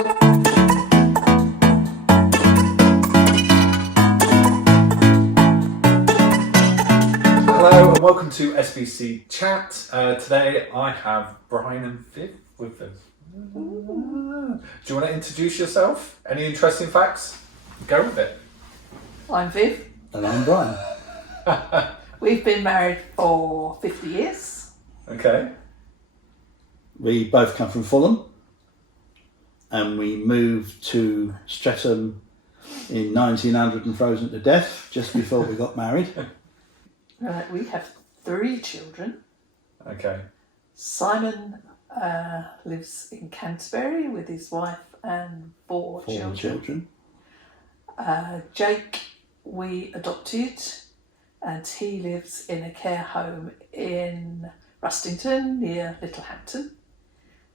Hello and welcome to SBC Chat. Today I have Brian and Viv with us. Do you want to introduce yourself? Any interesting facts? Go with it. I'm Viv. And I'm Brian. We've been married for 50 years. Okay. We both come from Fulham and we moved to Streatham in 1900 and frozen to death just before we got married. We have 3 children. Okay. Simon lives in Canterbury with his wife and 4 children. Jake we adopted and he lives in a care home in Rustington near Littlehampton.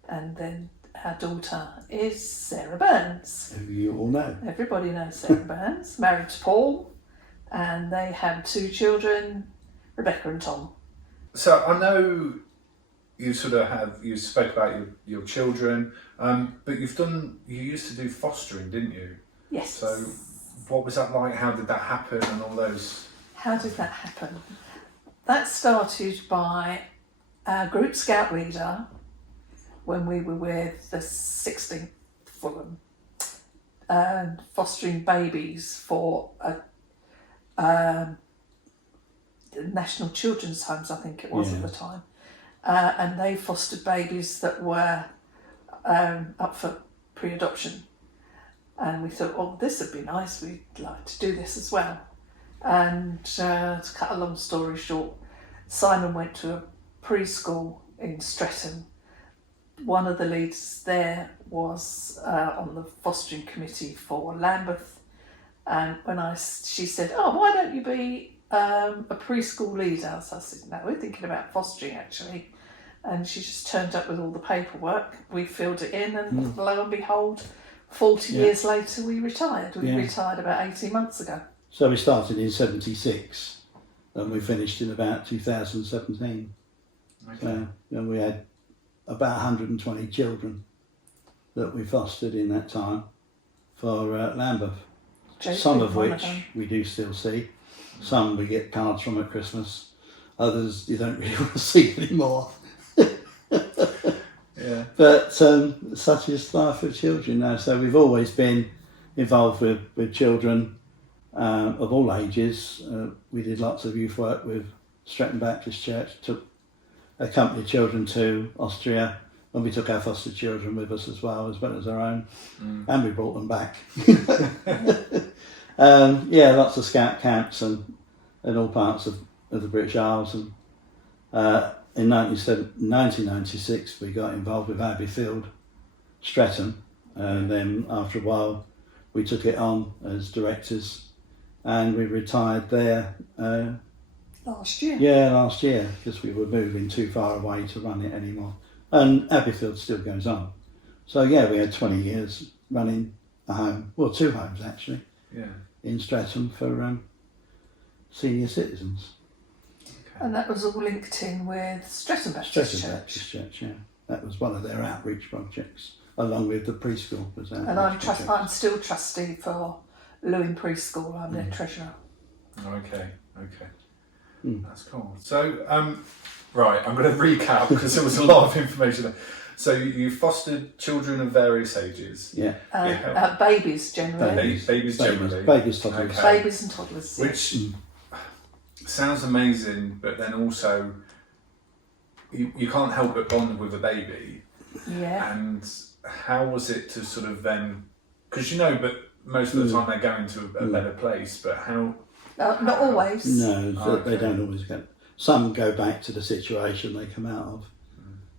And then our daughter is Sarah Burns. Who you all know. Everybody knows Sarah Burns, married to Paul, and they have 2 children, Rebecca and Tom. So I know you you spoke about your children, but you used to do fostering, didn't you? Yes. So what was that like? How did that happen and all those? How did that happen? That started by our group scout leader when we were with the 16th Fulham, fostering babies for National Children's Homes, I think it was at the time. And they fostered babies that were up for pre-adoption. And we thought, oh, this would be nice, we'd like to do this as well. And to cut a long story short, Simon went to a preschool in Streatham. One of the leads there was on the fostering committee for Lambeth. And when she said, oh, why don't you be a preschool leader? So I said, no, we're thinking about fostering actually. And she just turned up with all the paperwork. We filled it in and lo and behold, 40 years later we retired. We retired about 18 months ago. So we started in 76 and we finished in about 2017. Okay. So and we had about 120 children that we fostered in that time for Lambeth. Some of which we do still see. Some we get cards from at Christmas. Others you don't really want to see anymore. Yeah. But such is life of children now. So we've always been involved with children of all ages. We did lots of youth work with Streatham Baptist Church, accompanied children to Austria, and we took our foster children with us as well as our own, and we brought them back. Lots of scout camps and all parts of the British Isles. And in 1996 we got involved with Abbeyfield, Streatham, and then after a while we took it on as directors and we retired there last year. Yeah, last year, because we were moving too far away to run it anymore. And Abbeyfield still goes on. So yeah, we had 20 years running a home, well 2 homes actually, in Streatham for senior citizens. And that was all linked in with Streatham Baptist Church, yeah. That was one of their outreach projects, along with the preschool. And I'm still trustee for Lewin Preschool. I'm their treasurer. Okay. That's cool. So, right, I'm going to recap because there was a lot of information there. So you fostered children of various ages. Yeah. Babies generally. Babies generally. Babies, toddlers. Okay. Babies and toddlers. Which sounds amazing, but then also you can't help but bond with a baby. Yeah. And how was it to sort of then, because but most of the time they go into a better place, but how? Not always. No, they don't always go. Some go back to the situation they come out of,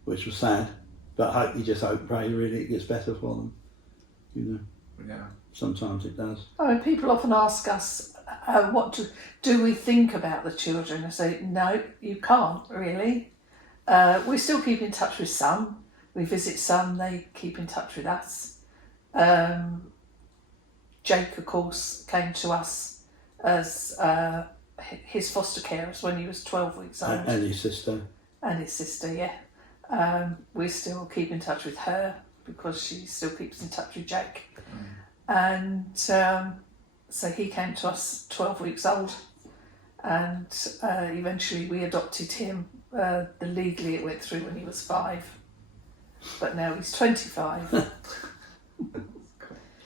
which was sad. But you just hope and pray really it gets better for them. Yeah. Sometimes it does. Oh, and people often ask us, what do we think about the children? I say, no, you can't really. We still keep in touch with some. We visit some, they keep in touch with us. Jake, of course, came to us as his foster carers when he was 12 weeks old. And his sister. And his sister, yeah. We still keep in touch with her. because she still keeps in touch with Jake. And so he came to us 12 weeks old, and eventually we adopted him. Legally it went through when he was 5, but now he's 25.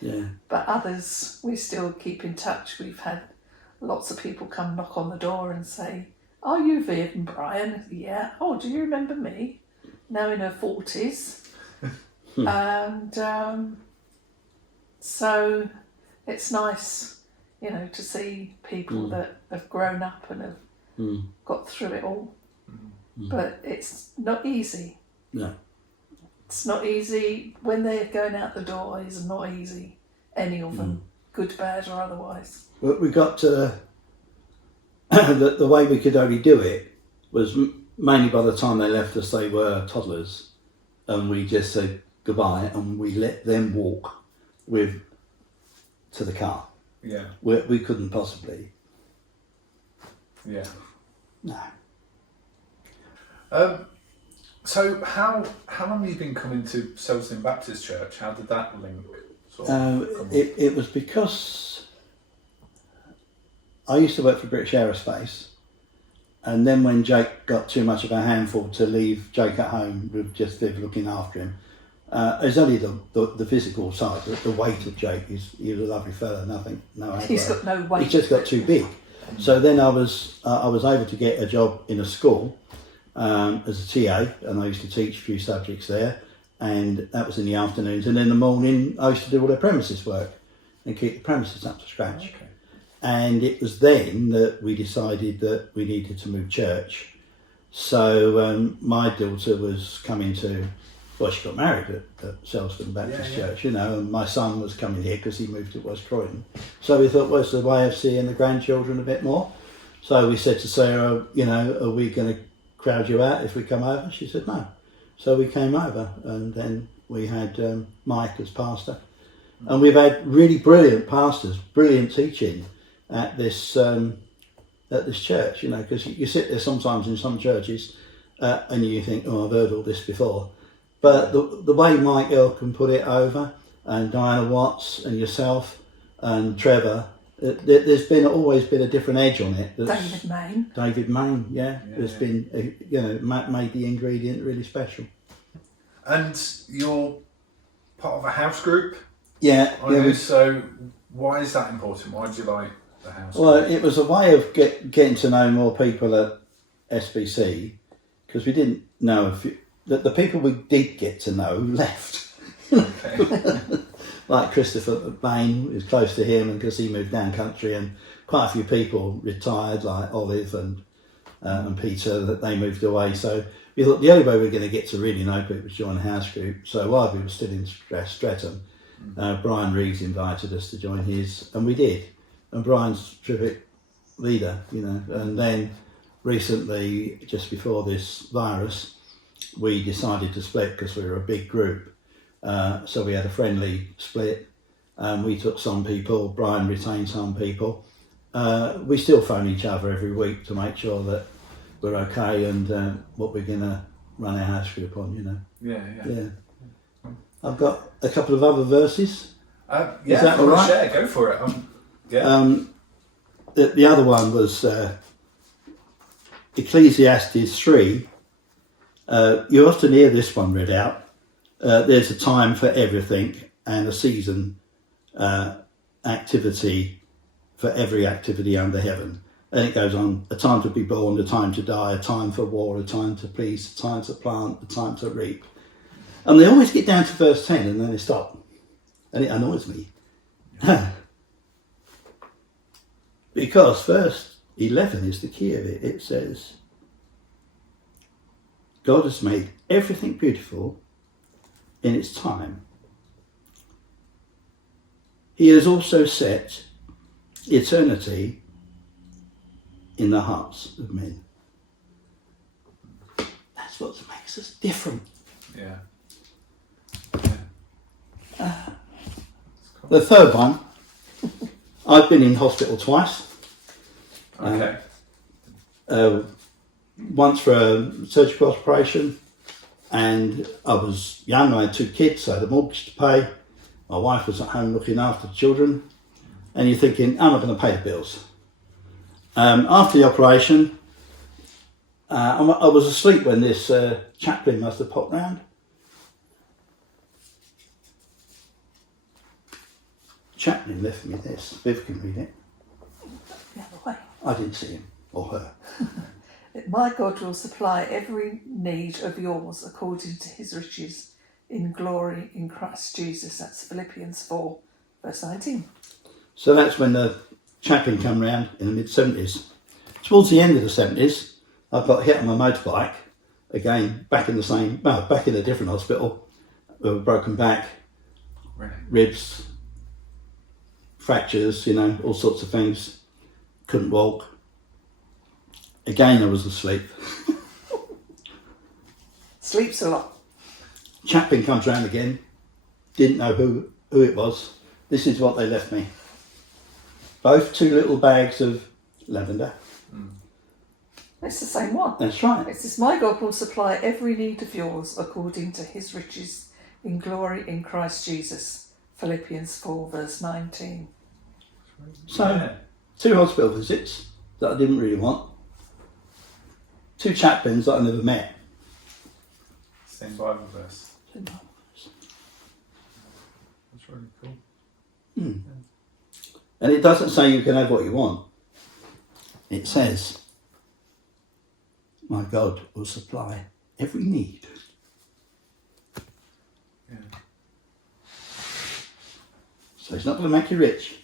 Yeah. But others, we still keep in touch. We've had lots of people come knock on the door and say, "Are you Viv and Brian?" "Yeah." "Oh, do you remember me?" Now in her 40s. And so it's nice, you know, to see people that have grown up and have got through it all. But it's not easy. No. It's not easy when they're going out the door. It's not easy, any of them, good, bad or otherwise. Well, we got to the way we could only do it was mainly by the time they left us they were toddlers, and we just said goodbye and we let them walk to the car. Yeah. We couldn't possibly. Yeah. No. So how long have you been coming to Selsdon Baptist Church? How did that link It was because I used to work for British Aerospace, and then when Jake got too much of a handful to leave Jake at home with just Viv looking after him, it's only the physical side, the weight of Jake. He was a lovely fella, no. He's got no weight. He just got too big. So then I was able to get a job in a school as a TA, and I used to teach a few subjects there, and that was in the afternoons. And in the morning, I used to do all their premises work and keep the premises up to scratch. Okay. And it was then that we decided that we needed to move church. So my daughter was coming to, well, she got married at Selsdon Baptist Church, you know, and my son was coming here because he moved to West Croydon. So we thought, well, it's a way of seeing the grandchildren a bit more. So we said to Sarah, you know, are we going to crowd you out if we come over? She said no. So we came over, and then we had Mike as pastor. And we've had really brilliant pastors, brilliant teaching at this church, you know, because you sit there sometimes in some churches and you think, oh, I've heard all this before. But the way Mike Earl can put it over, and Diana Watts and yourself and Trevor, there's always been a different edge on it. David Main, there's been, you know, made the ingredient really special. And you're part of a house group? Yeah. So why is that important? Why do you like the house group? Well, it was a way of getting to know more people at SBC, because we didn't know that the people we did get to know left. Okay. Like Christopher Bain is close to him, and because he moved down country, and quite a few people retired, like Olive and Peter, that they moved away. So we thought the only way we were going to get to really know people was join a house group. So while we were still in Streatham, Brian Reeves invited us to join his, and we did. And Brian's a terrific leader, you know. And then recently, just before this virus, we decided to split because we were a big group. So we had a friendly split. We took some people, Brian retained some people. We still phone each other every week to make sure that we're okay and what we're going to run our house group on, you know. Yeah. I've got a couple of other verses. Is that all right? Share, go for it. The other one was Ecclesiastes 3. You often hear this one read out. There's a time for everything and a season activity for every activity under heaven. And it goes on, a time to be born, a time to die, a time for war, a time to please, a time to plant, a time to reap. And they always get down to verse 10 and then they stop. And it annoys me. Because verse 11 is the key of it. It says, God has made everything beautiful in its time. He has also set eternity in the hearts of men. That's what makes us different. Yeah. The third one, I've been in hospital twice. Okay. Once for a surgical operation And I was young, I had 2 kids, so I had a mortgage to pay. My wife was at home looking after the children. And you're thinking, how am I going to pay the bills? After the operation, I was asleep when this chaplain must have popped round. Chaplain left me this. Viv can read it. The other way. I didn't see him or her. My God will supply every need of yours according to his riches in glory in Christ Jesus. That's Philippians 4, verse 19. So that's when the chaplain came round in the mid-70s. Towards the end of the 70s, I got hit on my motorbike, again, back in a different hospital, with a broken back, ribs, fractures, all sorts of things. Couldn't walk. Again, I was asleep. Sleeps a lot. Chaplain comes round again, didn't know who it was. This is what they left me. Both 2 little bags of lavender. It's the same one. That's right. It says, my God will supply every need of yours according to his riches in glory in Christ Jesus. Philippians 4, verse 19. So, 2 hospital visits that I didn't really want. 2 chaplains that I never met. Same Bible verse. That's really cool. And it doesn't say you can have what you want. It says, my God will supply every need. Yeah. So he's not going to make you rich.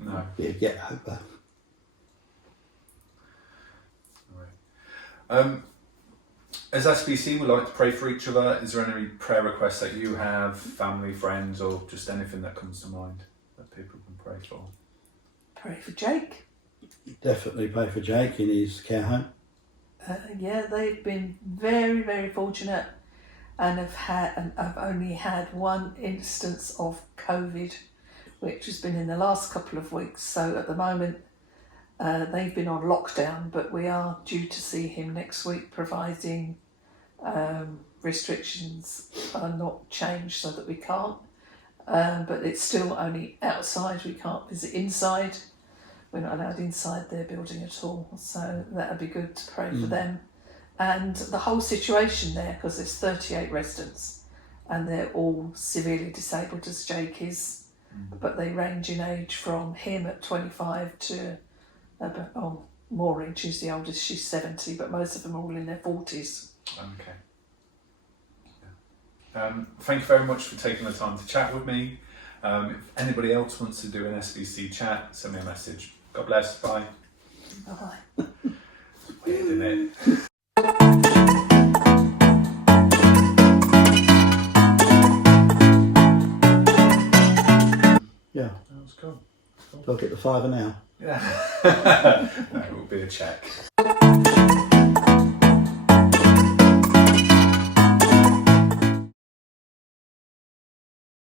No. But he'll get over. As SBC, we like to pray for each other. Is there any prayer requests that you have, family, friends, or just anything that comes to mind that people can pray for? Pray for Jake. Definitely pray for Jake in his care home. They've been very, very fortunate and have only had 1 instance of COVID, which has been in the last couple of weeks. So at the moment, they've been on lockdown, but we are due to see him next week, providing restrictions are not changed so that we can't. But it's still only outside, we can't visit inside. We're not allowed inside their building at all, so that would be good to pray for them. And the whole situation there, because there's 38 residents and they're all severely disabled as Jake is, but they range in age from him at 25 to Maureen, she's the oldest, she's 70, but most of them are all in their 40s. Okay. Yeah. Thank you very much for taking the time to chat with me. If anybody else wants to do an SBC chat, send me a message. God bless. Bye. Bye. Weird, isn't it? Yeah. That was cool. I'll get the 5 now. Yeah. That will be a check.